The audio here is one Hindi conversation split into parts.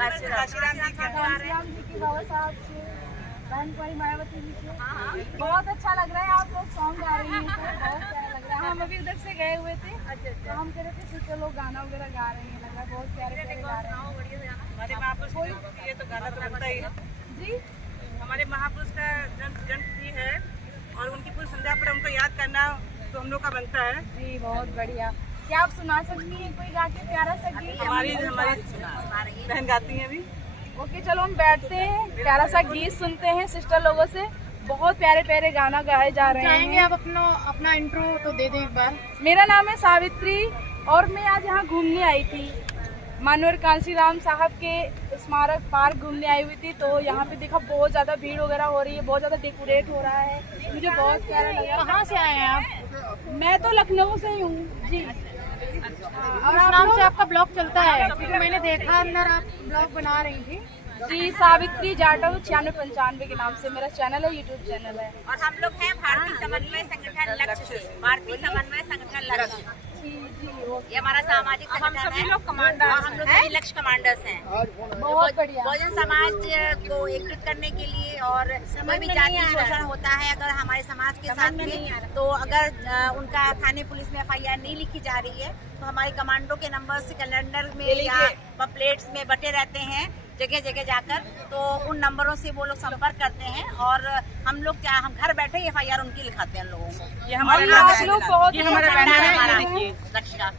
काशीराम जी की बाबा साहब से, बहन कुमारी मायावती जी से। बहुत अच्छा लग रहा है, आप लोग सॉन्ग गा रही हैं, बहुत प्यारा लग रहा है। हम अभी उधर से गए हुए थे, तो हम कह रहे थे सिस्टर लोग गाना वगैरह गा रहे हैं, लग रहा है बहुत प्यारे प्यारे गा रहे हैं। हमारे महापुरुष ये तो गाना तो बनता ही है जी, हमारे महापुरुष का जन्मतिथि है और उनकी पूरी संध्या पर उनको याद करना तो हम लोग का बनता है जी। बहुत बढ़िया। क्या आप सुना सकती हैं कोई गा के प्यारा सा गीत? हमारी बहन गाती हैं अभी। ओके, चलो हम बैठते हैं, प्यारा सा गीत सुनते हैं सिस्टर लोगों से। बहुत प्यारे प्यारे गाना गाए जा रहे हैं। आप अपना इंट्रो तो दे दें एक बार। मेरा नाम है सावित्री और मैं आज यहाँ घूमने आई थी, मानवर काशीराम साहब के स्मारक पार्क घूमने आई हुई थी। तो यहाँ पे देखा बहुत ज्यादा भीड़ वगैरह हो रही है, बहुत ज्यादा डेकोरेट हो रहा है, मुझे बहुत प्यारा लगा। कहाँ से आए हैं आप? मैं तो लखनऊ से ही हूँ जी। और इस नाम से आपका ब्लॉग चलता है? क्योंकि मैंने देखा अंदर आप ब्लॉग बना रही थी। जी, सावित्री जाटव 9695 के नाम से मेरा चैनल है, यूट्यूब चैनल है। और हम लोग हैं भारतीय समन्वय संगठन लक्ष्य से, भारतीय समन्वय संगठन लक्ष्य। ये हमारा सामाजिक संगठन है। हम लोग कमांडर, हम लोग सभी लक्ष्य कमांडर्स हैं। बहुत बढ़िया। बहुजन समाज को एकजुट करने के लिए और कोई भी जाति शोषण होता है अगर हमारे समाज के साथ में, तो अगर उनका थाने पुलिस में FIR नहीं लिखी जा रही है तो हमारे कमांडो के नंबर कैलेंडर में या प्लेट्स में बटे रहते हैं जगह जगह जाकर, तो उन नंबरों से वो लोग संपर्क करते हैं और हम लोग क्या हम घर बैठे FIR उनकी लिखाते हैं लोगों को। ये हमारा ये हमारा बैनर है, देखिए लक्ष्य का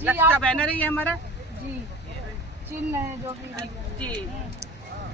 लक्ष्य का बैनर है ये हमारा जी, चिन्ह है जो भी जी।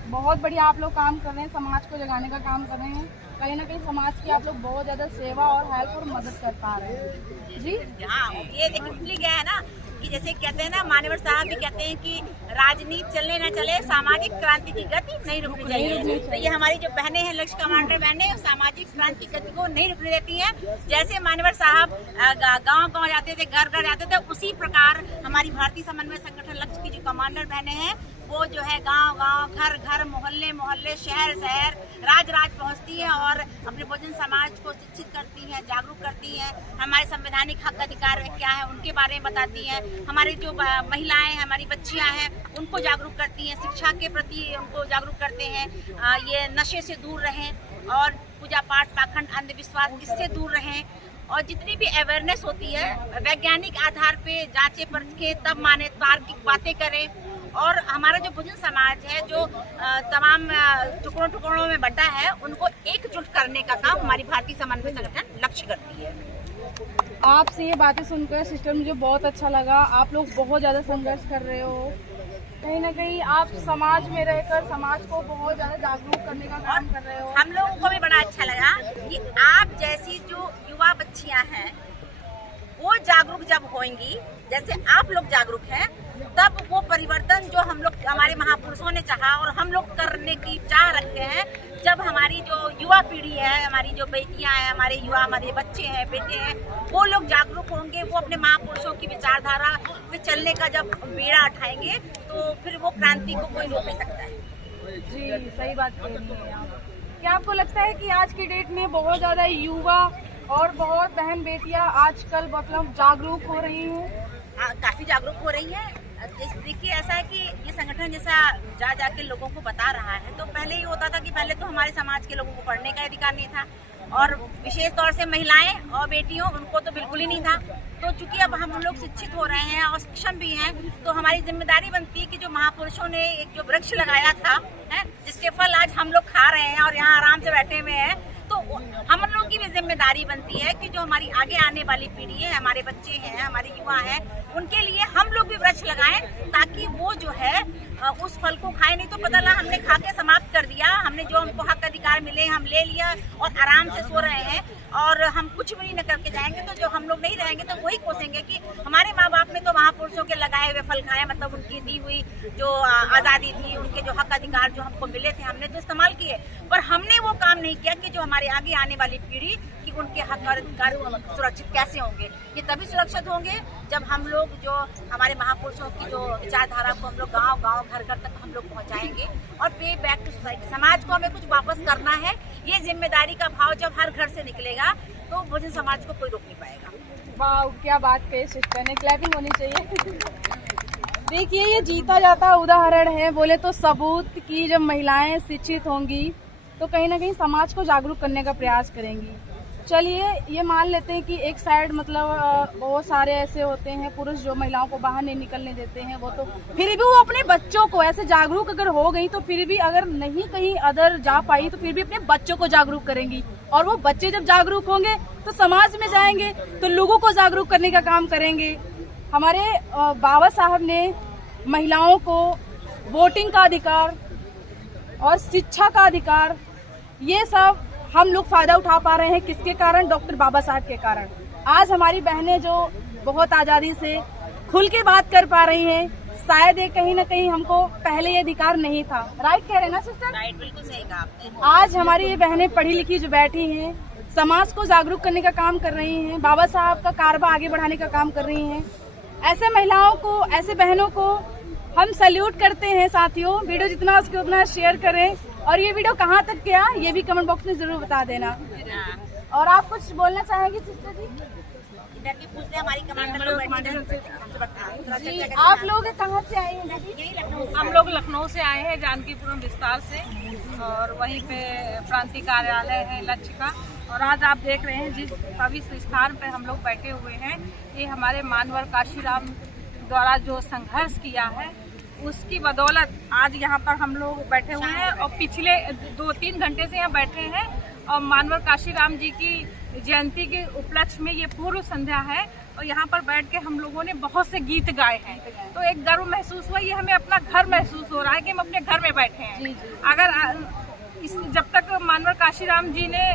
बहुत बढ़िया आप लोग काम कर रहे हैं, समाज को जगाने का काम कर रहे हैं। कहीं ना कहीं समाज की आप लोग बहुत ज्यादा सेवा और हेल्प और मदद कर पा रहे हैं जी। हाँ, ये देखिए क्या है ना कि जैसे कहते हैं ना, मानवर साहब भी कहते हैं कि राजनीति चले न चले, सामाजिक क्रांति की गति नहीं रुकनी चाहिए। तो ये हमारी जो बहनें हैं, लक्ष्य कमांडर बहनें, सामाजिक क्रांति गति को नहीं रुकने देती हैं। जैसे मानवर साहब गांव गांव जाते थे, घर घर जाते थे, उसी प्रकार हमारी भारतीय समन्वय संगठन लक्ष्य की जो कमांडर बहनें हैं वो जो है गांव गांव, घर घर, मोहल्ले मोहल्ले, शहर शहर, राज राज पहुंचती है और अपने बहुजन समाज को शिक्षित करती है, जागरूक करती है। हमारे संवैधानिक हक अधिकार क्या है उनके बारे में बताती है। हमारी जो महिलाएं हैं, हमारी बच्चियां हैं, उनको जागरूक करती हैं, शिक्षा के प्रति उनको जागरूक करते हैं। ये नशे से दूर रहें और पूजा पाठ पाखंड अंधविश्वास इससे दूर रहें और जितनी भी अवेयरनेस होती है वैज्ञानिक आधार पे जांचे परखे तब माने, तार्किक बातें करें। और हमारा जो बहुजन समाज है जो तमाम टुकड़ों टुकड़ों में बंटा है, उनको एकजुट करने का काम हमारी भारतीय समन्वय संगठन लक्ष्य करती है। आपसे ये बातें सुनकर सिस्टर मुझे बहुत अच्छा लगा। आप लोग बहुत ज्यादा संघर्ष कर रहे हो, कहीं ना कहीं आप समाज में रहकर समाज को बहुत ज्यादा जागरूक करने का काम कर रहे हो। हम लोगों को भी बड़ा अच्छा लगा कि आप जैसी जो युवा बच्चियां हैं वो जागरूक जब होंगी, जैसे आप लोग जागरूक हैं, तब वो परिवर्तन जो हम लोग हमारे महापुरुषों ने चाहा और हम लोग करने की चाह रखते हैं, जब हमारी जो युवा पीढ़ी है, हमारी जो बेटियां हैं, हमारे युवा, हमारे बच्चे हैं, बेटे हैं, वो लोग जागरूक होंगे, वो अपने महापुरुषों की विचारधारा से चलने का जब बेड़ा उठाएंगे तो फिर वो क्रांति को कोई रोक नहीं सकता है। जी, सही बात कह रही हैं आप। क्या आपको लगता है कि आज की डेट में बहुत ज्यादा युवा और बहुत बहन बेटियां आजकल मतलब जागरूक हो रही हैं? काफी जागरूक हो रही है। देखिए ऐसा है कि ये संगठन जैसा जा जाके लोगों को बता रहा है, तो पहले ये होता था कि पहले तो हमारे समाज के लोगों को पढ़ने का अधिकार नहीं था और विशेष तौर से महिलाएं और बेटियों, उनको तो बिल्कुल ही नहीं था। तो चूंकि अब हम लोग शिक्षित हो रहे हैं और सक्षम भी हैं, तो हमारी जिम्मेदारी बनती है कि जो महापुरुषों ने एक जो वृक्ष लगाया था है, जिसके फल आज हम लोग खा रहे हैं और यहाँ आराम से बैठे हुए हैं, तो हम लोगों की भी जिम्मेदारी बनती है कि जो हमारी आगे आने वाली पीढ़ी है, हमारे बच्चे हैं, हमारे युवा हैं, उनके लिए हम लोग भी वृक्ष लगाएं ताकि वो जो है उस फल को खाए। नहीं तो पता लगा हमने खा के समाप्त कर दिया, हमने जो हमको हक अधिकार मिले हम ले लिया और आराम से सो रहे हैं और हम कुछ भी नहीं करके जाएंगे। तो जो हम लोग नहीं रहेंगे तो वही कोसेंगे कि हमारे माँ बाप ने तो महापुरुषों के लगाए हुए फल खाए, मतलब उनकी दी हुई जो आज़ादी थी, उनके जो हक अधिकार जो हमको मिले थे, हमने तो इस्तेमाल किए, पर हमने वो काम नहीं किया कि जो हमारे आगे आने वाली पीढ़ी कि उनके हक और अधिकार सुरक्षित कैसे होंगे। ये तभी सुरक्षित होंगे जब हम लोग जो हमारे महापुरुषों की जो विचारधारा को हम लोग गांव गांव घर घर तक हम लोग पहुंचाएंगे और पे बैक टू सोसाइटी, समाज को हमें कुछ वापस करना है। ये जिम्मेदारी का भाव जब हर घर से निकलेगा तो बहुजन समाज को कोई रोक नहीं पाएगा। वाह, क्या बात कही सिस्टर ने, क्लैपिंग होनी चाहिए। देखिए, ये जीता जाता उदाहरण है, बोले तो सबूत की जब महिलाएं शिक्षित होंगी तो कहीं ना कहीं समाज को जागरूक करने का प्रयास करेंगी। चलिए ये मान लेते हैं कि एक साइड मतलब बहुत सारे ऐसे होते हैं पुरुष जो महिलाओं को बाहर नहीं निकलने देते हैं, वो तो फिर भी वो अपने बच्चों को ऐसे जागरूक अगर हो गई तो फिर भी अगर नहीं कहीं अदर जा पाई तो फिर भी अपने बच्चों को जागरूक करेंगी, और वो बच्चे जब जागरूक होंगे तो समाज में जाएंगे तो लोगों को जागरूक करने का काम करेंगे। हमारे बाबा साहब ने महिलाओं को वोटिंग का अधिकार और शिक्षा का अधिकार, ये सब हम लोग फायदा उठा पा रहे हैं। किसके कारण? डॉक्टर बाबा साहब के कारण। आज हमारी बहनें जो बहुत आजादी से खुल के बात कर पा रही हैं, शायद ये कहीं ना कहीं हमको पहले ये अधिकार नहीं था। राइट कह रहे हैं ना सिस्टर? राइट, बिल्कुल सही कहा आपने। आज हमारी ये बहनें पढ़ी लिखी जो बैठी हैं, समाज को जागरूक करने का काम कर रही हैं, बाबा साहब का कारवा आगे बढ़ाने का काम कर रही हैं। ऐसे महिलाओं को, ऐसे बहनों को हम सैल्यूट करते हैं। साथियों, वीडियो जितना उसके उतना शेयर करें, और ये वीडियो कहाँ तक गया ये भी कमेंट बॉक्स में जरूर बता देना। और आप कुछ बोलना चाहेंगे सिस्टर जी? इधर की पूछ ले, हमारी कमांडर जी, आप लोग कहाँ से आए हैं दीदी? हम लोग लखनऊ से आए हैं, जानकीपुरम विस्तार से, और वहीं पे प्रांतीय कार्यालय है लक्ष्य का। और आज आप देख रहे हैं जिस पवित्र स्थान पे हम लोग बैठे हुए हैं, ये हमारे मानवर काशीराम द्वारा जो संघर्ष किया है उसकी बदौलत आज यहाँ पर हम लोग बैठे हुए हैं। और पिछले 2-3 घंटे से यहाँ बैठे हैं, और मानवर काशीराम जी की जयंती के उपलक्ष्य में ये पूर्व संध्या है, और यहाँ पर बैठ के हम लोगों ने बहुत से गीत गाए हैं। तो एक गर्व महसूस हुआ, ये हमें अपना घर महसूस हो रहा है कि हम अपने घर में बैठे हैं। अगर जब तक मानवर काशीराम जी ने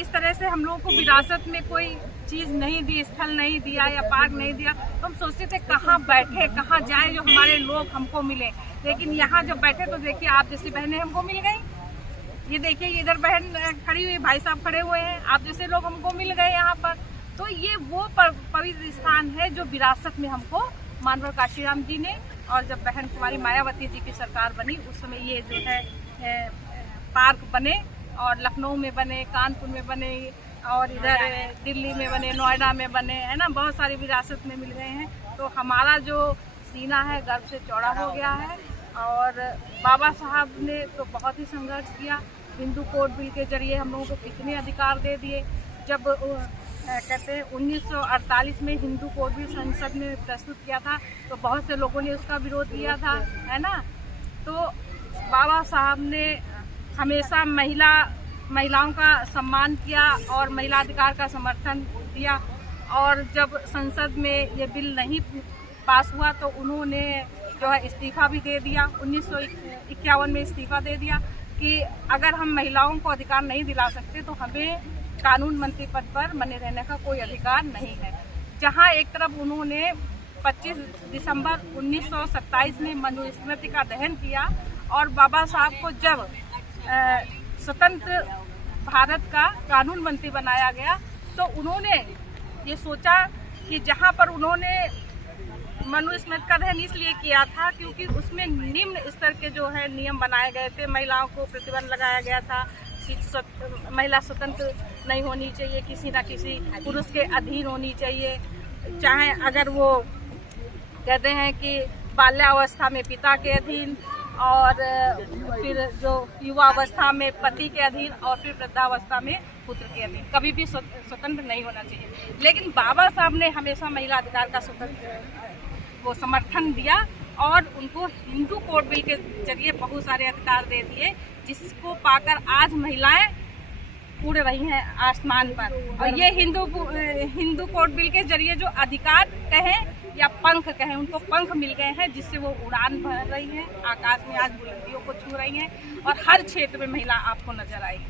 इस तरह से हम लोगों को विरासत में कोई चीज नहीं दी, स्थल नहीं दिया या पार्क नहीं दिया, तो हम सोचते थे कहाँ बैठे, कहाँ जाए जो हमारे लोग हमको मिले। लेकिन यहाँ जब बैठे तो देखिए आप जैसी बहनें हमको मिल गई। ये देखिए इधर बहन खड़ी हुई, भाई साहब खड़े हुए हैं, आप जैसे लोग हमको मिल गए यहाँ पर। तो ये वो पवित्र स्थान है जो विरासत में हमको मानवर काशीराम जी ने, और जब बहन कुमारी मायावती जी की सरकार बनी उस समय ये जो है पार्क बने, और लखनऊ में बने, कानपुर में बने, और इधर दिल्ली में बने, नोएडा में बने, है ना, बहुत सारी विरासत में मिल गए हैं। तो हमारा जो सीना है गर्व से चौड़ा हो गया है। और बाबा साहब ने तो बहुत ही संघर्ष किया, हिंदू कोड बिल के जरिए हम लोगों को कितने अधिकार दे दिए। जब कहते हैं 1948 में हिंदू कोड बिल संसद में प्रस्तुत किया था तो बहुत से लोगों ने उसका विरोध किया था, है ना। तो बाबा साहब ने हमेशा महिलाओं का सम्मान किया और महिला अधिकार का समर्थन दिया। और जब संसद में ये बिल नहीं पास हुआ तो उन्होंने जो है इस्तीफा भी दे दिया, 1951 में इस्तीफा दे दिया कि अगर हम महिलाओं को अधिकार नहीं दिला सकते तो हमें कानून मंत्री पद पर बने रहने का कोई अधिकार नहीं है। जहां एक तरफ उन्होंने 25 दिसंबर 1927 में मनुस्मृति का दहन किया, और बाबा साहब को जब स्वतंत्र भारत का कानून मंत्री बनाया गया तो उन्होंने ये सोचा कि जहां पर उन्होंने मनुस्मृति का दहन इसलिए किया था क्योंकि उसमें निम्न स्तर के जो है नियम बनाए गए थे। महिलाओं को प्रतिबंध लगाया गया था, महिला स्वतंत्र नहीं होनी चाहिए, किसी न किसी पुरुष के अधीन होनी चाहिए, चाहे अगर वो कहते हैं कि बाल्यावस्था में पिता के अधीन, और फिर जो युवावस्था में पति के अधीन, और फिर वृद्धावस्था में पुत्र के अधीन, कभी भी स्वतंत्र नहीं होना चाहिए। लेकिन बाबा साहब ने हमेशा महिला अधिकार का स्वतंत्र वो समर्थन दिया, और उनको हिंदू कोड बिल के जरिए बहुत सारे अधिकार दे दिए, जिसको पाकर आज महिलाएं उड़ रही हैं आसमान पर। और ये हिंदू कोड बिल के जरिए जो अधिकार कहें या पंख कहें, उनको पंख मिल गए हैं जिससे वो उड़ान भर रही हैं, आकाश में आज बुलंदियों को छू रही हैं, और हर क्षेत्र में महिला आपको नजर आएगी।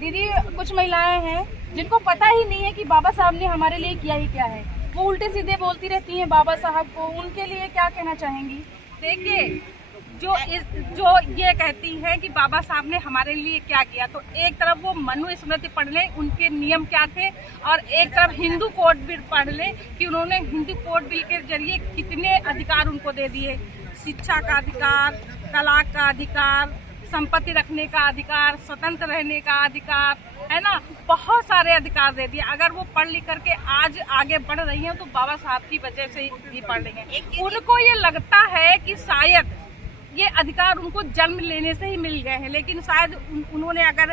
दीदी, कुछ महिलाएं हैं जिनको पता ही नहीं है कि बाबा साहब ने हमारे लिए किया ही क्या है, वो उल्टे सीधे बोलती रहती हैं बाबा साहब को, उनके लिए क्या कहना चाहेंगी? देखिए, जो ये कहती है कि बाबा साहब ने हमारे लिए क्या किया, तो एक तरफ वो मनुस्मृति पढ़ ले उनके नियम क्या थे, और एक तरफ हिंदू कोड बिल पढ़ ले कि उन्होंने हिंदू कोड बिल के जरिए कितने अधिकार उनको दे दिए। शिक्षा का अधिकार, तलाक का अधिकार, संपत्ति रखने का अधिकार, स्वतंत्र रहने का अधिकार, है ना, बहुत सारे अधिकार दे दिए। अगर वो पढ़ लिख करके आज आगे बढ़ रही हैं तो बाबा साहब की वजह से ही पढ़ रही हैं। उनको ये लगता है कि शायद ये अधिकार उनको जन्म लेने से ही मिल गए हैं, लेकिन शायद उन्होंने अगर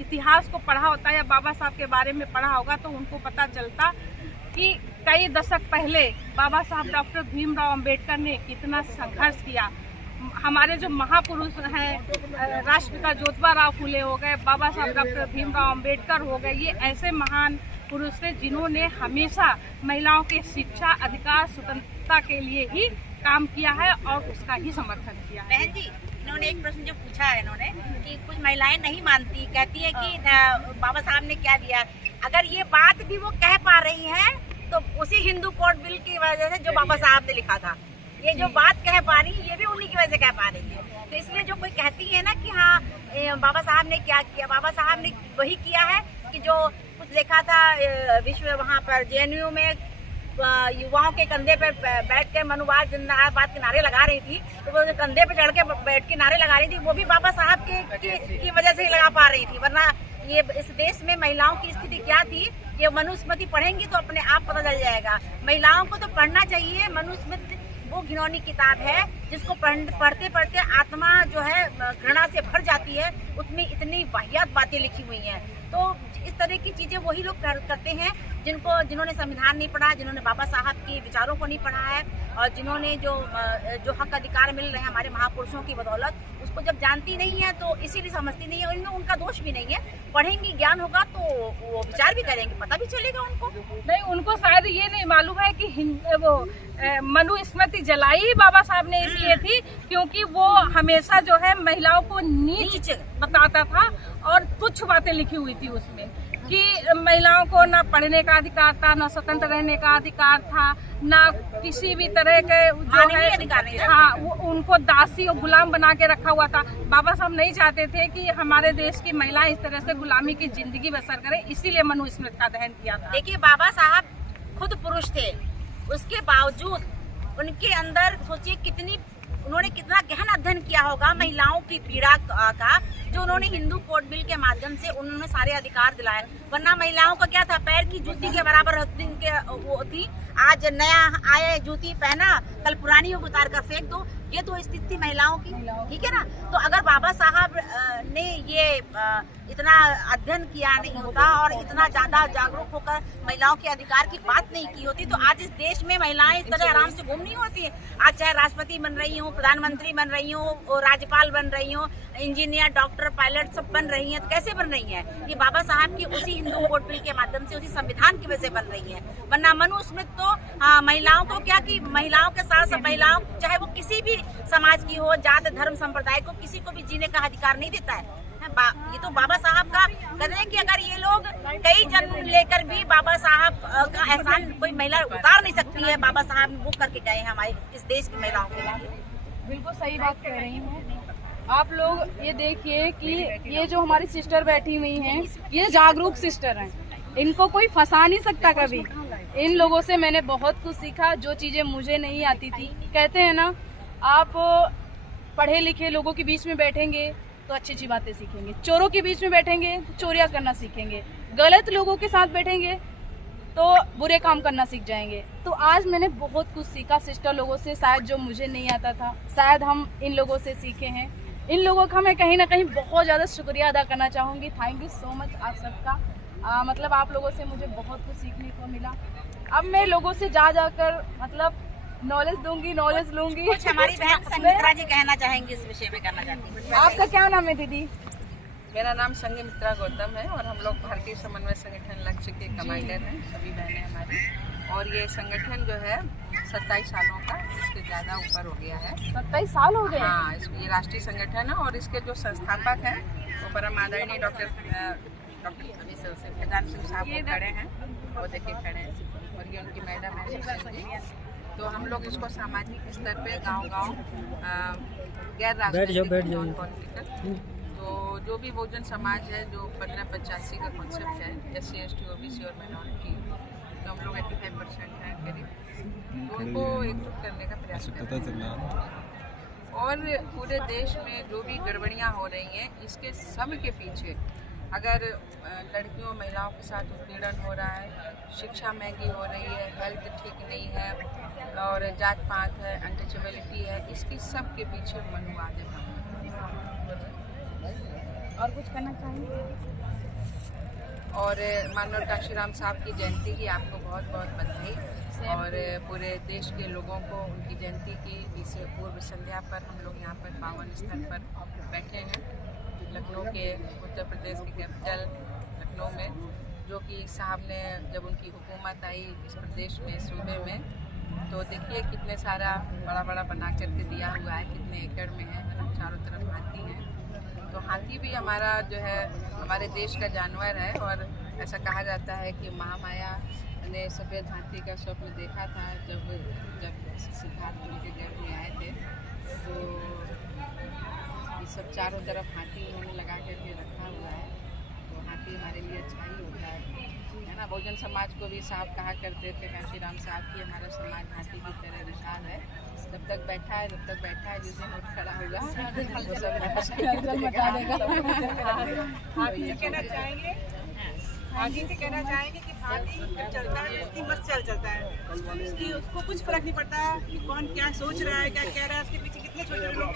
इतिहास को पढ़ा होता या बाबा साहब के बारे में पढ़ा होगा तो उनको पता चलता कि कई दशक पहले बाबा साहब डॉक्टर भीमराव अंबेडकर ने कितना संघर्ष किया। हमारे जो महापुरुष हैं, राष्ट्रपिता ज्योतिबा राव फुले हो गए, बाबा साहब डॉक्टर भीमराव अंबेडकर हो गए, ये ऐसे महान पुरुष थे जिन्होंने हमेशा महिलाओं के शिक्षा, अधिकार, स्वतंत्रता के लिए ही काम किया है और उसका ही समर्थन किया है। बहन जी, इन्होंने एक प्रश्न जो पूछा है इन्होंने कि कुछ महिलाएं नहीं मानती, कहती है कि बाबा साहब ने क्या दिया। अगर ये बात भी वो कह पा रही हैं तो उसी हिंदू कोड बिल की वजह से जो बाबा साहब ने लिखा था, ये जो बात कह पा रही है ये भी उन्हीं की वजह से कह पा रही है। तो इसलिए जो कोई कहती है ना कि हाँ बाबा साहब ने क्या किया, बाबा साहब ने वही किया है कि जो कुछ देखा था विश्व वहाँ पर JNU में युवाओं के कंधे पे बैठ के मनुवाद जिंदाबाद के नारे लगा रही थी, तो वो कंधे पे चढ़ के बैठ के नारे लगा रही थी, वो भी बाबा साहब की वजह से ही लगा पा रही थी। वरना ये इस देश में महिलाओं की स्थिति क्या थी, ये मनुस्मृति पढ़ेंगी तो अपने आप पता चल जाएगा। महिलाओं को तो पढ़ना चाहिए। मनुस्मृति वो घिनौनी किताब है जिसको पढ़ते पढ़ते आत्मा जो है घृणा से भर जाती है। उसमें इतनी वाहियात बातें लिखी हुई हैं। तो इस तरह की चीजें वही लोग करते हैं जिन्होंने संविधान नहीं पढ़ा, जिन्होंने बाबा साहब के विचारों को नहीं पढ़ा है, और जिन्होंने जो हक अधिकार मिल रहे हैं हमारे महापुरुषों की बदौलत, उसको जब जानती नहीं है तो इसीलिए समझती नहीं है। इनमें उनका दोष भी नहीं है। पढ़ेंगी, ज्ञान होगा तो वो विचार भी करेंगे, पता भी चलेगा उनको। नहीं, उनको शायद ये नहीं मालूम है कि वो मनुस्मृति जलाई ही बाबा साहब ने इसलिए थी क्योंकि वो हमेशा जो है महिलाओं को नीच बताता था और तुच्छ बातें लिखी हुई थी उसमें कि महिलाओं को ना पढ़ने का अधिकार था, ना स्वतंत्र रहने का अधिकार था, ना किसी भी तरह के जो है अधिकार नहीं। हाँ, उनको दासी और गुलाम बना के रखा हुआ था। बाबा साहब नहीं चाहते थे कि हमारे देश की महिलाएं इस तरह से गुलामी की जिंदगी बसर करें, इसीलिए मनुस्मृति का दहन किया था। देखिए, बाबा साहब खुद पुरुष थे, उसके बावजूद उनके अंदर सोचिए उन्होंने कितना गहन अध्ययन किया होगा महिलाओं की पीड़ा का, जो उन्होंने हिंदू कोड बिल के माध्यम से उन्होंने सारे अधिकार दिलाए। वरना महिलाओं का क्या था, पैर की जूती के बराबर वो थी। आज नया आए जूती पहना, कल पुरानी हो उतार कर फेंक दो, ये तो स्थिति थी महिलाओं की। ठीक है ना। तो अगर बाबा साहब ने ये इतना अध्ययन किया नहीं होता और इतना ज्यादा जागरूक होकर महिलाओं के अधिकार की बात नहीं की होती, तो आज इस देश में महिलाएं इस तरह आराम से घूम नहीं होती है। आज चाहे राष्ट्रपति बन रही हो, प्रधानमंत्री बन रही हो, राज्यपाल बन रही हो, इंजीनियर, डॉक्टर, पायलट सब बन रही हैं। तो कैसे बन रही हैं? ये बाबा साहब की उसी हिंदू कोड बिल के माध्यम से, उसी संविधान की वजह से बन रही है। वरना मनुस्मृति तो महिलाओं को क्या कि महिलाओं के साथ सब महिलाओं, चाहे वो किसी भी समाज की हो, जात, धर्म, संप्रदाय को, किसी को भी जीने का अधिकार नहीं देता है। ये तो बाबा साहब का कहते हैं कि अगर ये लोग कई जन्म लेकर भी बाबा साहब का एहसान कोई महिला उतार नहीं सकती है। बाबा साहब वो करके गए हैं हमारे इस देश की महिलाओं के लिए। बिल्कुल सही बात कह रही हूँ। आप लोग ये देखिए कि ये जो हमारी सिस्टर बैठी हुई हैं, ये जागरूक सिस्टर हैं, इनको कोई फंसा नहीं सकता कभी। इन लोगों से मैंने बहुत कुछ सीखा, जो चीजें मुझे नहीं आती थी। कहते हैं ना, आप पढ़े लिखे लोगों के बीच में बैठेंगे तो अच्छी अच्छी बातें सीखेंगे, चोरों के बीच में बैठेंगे तो चोरियां करना सीखेंगे, गलत लोगों के साथ बैठेंगे तो बुरे काम करना सीख जाएंगे। तो आज मैंने बहुत कुछ सीखा सिस्टर लोगों से, शायद जो मुझे नहीं आता था, शायद हम इन लोगों से सीखे हैं। इन लोगों का मैं कहीं ना कहीं बहुत ज़्यादा शुक्रिया अदा करना चाहूँगी। थैंक यू सो मच आप सबका। मतलब आप लोगों से मुझे बहुत कुछ सीखने को मिला। अब मैं लोगों से जाकर मतलब नॉलेज दूंगी, नॉलेज लूंगी। कुछ हमारी बहन संगीत्रा जी कहना चाहेंगे इस विषय में, करना चाहती हूँ। आपका क्या नाम है दीदी? मेरा नाम संगीत्रा गौतम है और हम लोग भारतीय समन्वय संगठन लक्ष्य के कमांडर हैं, सभी बहनें हमारी। और ये संगठन जो है 27 सालों का, इसके ज़्यादा ऊपर हो गया है। 27 साल हो गए? हाँ, ये राष्ट्रीय संगठन है और इसके जो संस्थापक हैं वो परम आदरणीय डॉक्टर फैजान सिंह साहब वो खड़े हैं, वो देखिए खड़े हैं, और ये उनकी मैडम है। तो हम लोग इसको सामाजिक स्तर पे गांव-गांव गैर राजनीतिक नॉन पॉलिटिकल, तो जो भी बहुजन समाज है, जो 1585 का कॉन्सेप्ट है, SC ST OBC और माइनॉरिटी, तो हम लोग 85% हैं करीब, तो उनको एकजुट करने का प्रयास कर रहे हैं। और पूरे देश में जो भी गड़बड़ियाँ हो रही हैं, इसके सब के पीछे अगर लड़कियों महिलाओं के साथ उत्पीड़न हो रहा है, शिक्षा महंगी हो रही है, हेल्थ ठीक नहीं है और जात पात है, अनटचेबिलिटी है, इसकी सब के पीछे मनुवाद है। और कुछ कहना चाहेंगे? और माननीय काशीराम साहब की जयंती की आपको बहुत बहुत बधाई और पूरे देश के लोगों को उनकी जयंती की इस पूर्व संध्या पर हम लोग यहाँ पर पावन स्थल पर बैठे हैं लखनऊ के, उत्तर प्रदेश के कैपिटल लखनऊ में, जो कि साहब ने जब उनकी हुकूमत आई इस प्रदेश में, सूबे में, तो देखिए कितने सारा बड़ा बड़ा बना करके दिया हुआ है, कितने एकड़ में है ना, चारों तरफ हाथी हैं। तो हाथी भी हमारा जो है हमारे देश का जानवर है और ऐसा कहा जाता है कि महामाया ने सफ़ेद हाथी का स्वप्न देखा था जब सिद्धार्थ उनके गर्भ में आए थे। तो ये सब चारों तरफ हाथी उन्होंने लगा करके रखा हुआ है, तो हाथी हमारे लिए अच्छा ही होता है ना। बहुजन समाज को भी साहब कहा करते थे काशीराम साहब की हमारा समाज हाथी की तरह विशाल है, जब तक बैठा है जिस दिन उठ खड़ा होगा वो सब मचा देगा। हाथी से कहना चाहेंगे कि हाथी जब चलता है इतनी मस्त चलता है, उसको कुछ फर्क नहीं पड़ता कि कौन क्या सोच रहा है, क्या कह रहा है, उसके पीछे कितने छोटे छोटे लोग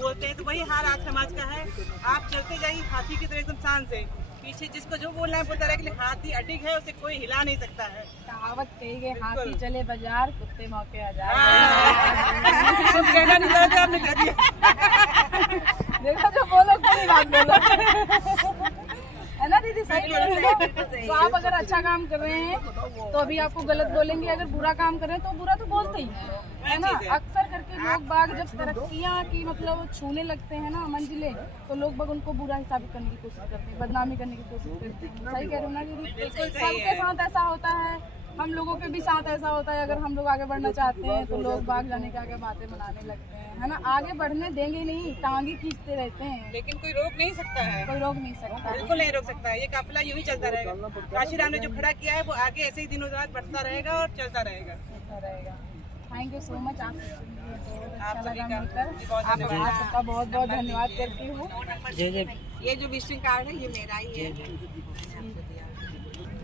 बोलते हैं। तो वही हाल आज समाज का है। आप चलते जाइए हाथी की तरह एकदम शान से, पीछे जिसको जो बोलना है बोलता रहे, कि हाथी अडिग है, उसे कोई हिला नहीं सकता है। कहावत कही गई, हाथी चले बाजार कुत्ते मौके आ जाए। कहना नहीं था, आपने कह दिया। देखो जो बोलो कोई बात बोलो, है ना दीदी, सही बोल रहे हो। तो आप अगर अच्छा काम कर रहे हैं तो अभी आपको गलत बोलेंगे, अगर बुरा काम कर रहे हैं तो बुरा तो बोलते ही है ना। अक्सर करके लोग बाग जब तरक्कियां की मतलब छूने लगते हैं ना मंजिलें, तो लोग बाग उनको बुरा हिसाब करने की कोशिश करते हैं, बदनामी करने की कोशिश करते हैं। सही कह रहे हो ना दीदी? सबके साथ ऐसा होता है, हम लोगों के भी साथ ऐसा होता है। अगर हम लोग आगे बढ़ना चाहते हैं तो लोग बाग जाने के आगे बातें बनाने लगते हैं, है ना। आगे बढ़ने देंगे नहीं, टांगे खींचते रहते हैं, लेकिन कोई रोक नहीं सकता है, कोई रोक नहीं सकता। बिल्कुल नहीं रोक सकता है। ये काफिला यूं ही चलता रहेगा। काशीराम ने जो खड़ा किया है वो आगे ऐसे ही दिनों रात बढ़ता रहेगा और चलता रहेगा। थैंक यू सो मच, आप आप सभी का आप सबका बहुत बहुत धन्यवाद करती हूँ। ये जो विजिटिंग कार्ड है ये मेरा ही है।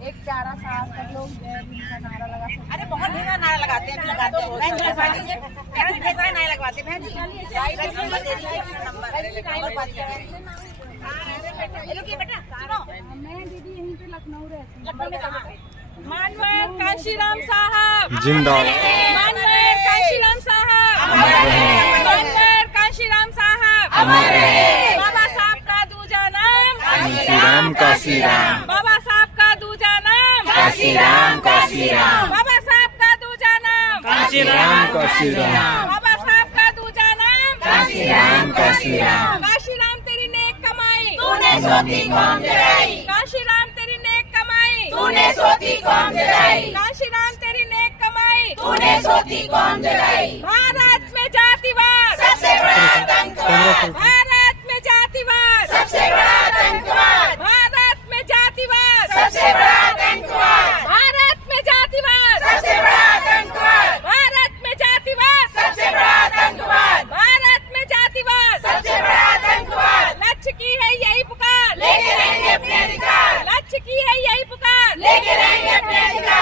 एक प्यारा सा सब लोग जय भीम का नारा लगा सकते हैं। अरे बहुत ढेर नारा लगाते हैं, लगाते हैं बहन जी, ढेर सारे नारे लगवाते हैं बहन जी। नंबर दे दीजिए, बेटा सुनो, मैं दीदी यहीं पे लखनऊ रहती हूँ। माननीय काशीराम साहब जिंदाबाद, माननीय काशीराम साहब, माननीय काशीराम साहब, बाबा साहब का दूजा नाम काशीराम काशीराम, बाबा साहब का दूजा नाम काशीराम काशीराम, बाबा साहब का दूजा नाम काशीराम काशीराम, बाबा साहब का दूजा नाम काशीराम काशीराम। काशीराम तेरी नेक कमाई तूने सोती कौम जलाई, काशीराम तेरी नेक कमाई तूने सोती कौम जलाई, काशीराम तेरी नेक कमाई तूने सोती कौम जलाई। भारत में जातिवाद सबसे बड़ा आतंकवाद, भारत में जातिवाद सबसे बड़ा आतंकवाद, भारत में जातिवाद सबसे बड़ा आतंकवाद, भारत में जातिवाद सबसे बड़ा आतंकवाद, भारत में जातिवाद सबसे बड़ा आतंकवाद, भारत में जातिवाद सबसे बड़ा आतंकवाद। लक्ष्य की है यही पुकार, लेके रहेंगे अपने अधिकार, लक्ष्य की है यही पुकार, लेके रहेंगे अपने अधिकार।